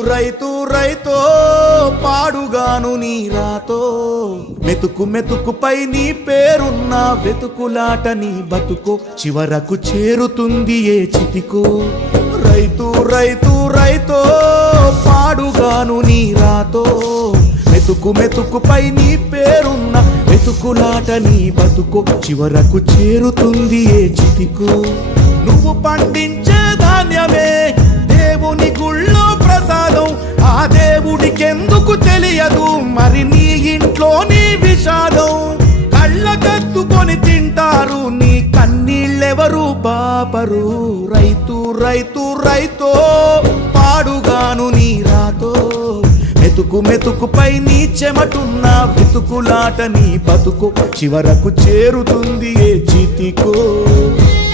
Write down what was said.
రైతు రైతో పాడుగాను నీ రాతో మెతుకు మెతుకుపై నీ పేరున్న వెతుకులాట నీ బతుకో చివరకు చేరుతుంది ఏ చితికో రైతు రైతు రైతో పాడుగాను నీ రాతో మెతుకు మెతుకుపై నీ పేరున్న వెతుకులాట నీ బతుకో చివరకు చేరుతుంది ఏ చితికో నువ్వు పండించే ధాన్యమే దేవుని గుళ్ళో ప్రసాదం ఆ దేవుడికెందుకు తెలియదు మరి నీ ఇంట్లో నీ విషాదం కళ్ళకత్తుకొని తింటారు నీ కన్నీళ్ళెవరు పాపరు రైతు రైతు రైతో పాడుగాను నీ రాతో మెతుకు మెతుకుపై నీ చెమటున్న వెతుకులాట నీ బతుకు చివరకు చేరుతుంది ఏ చితికో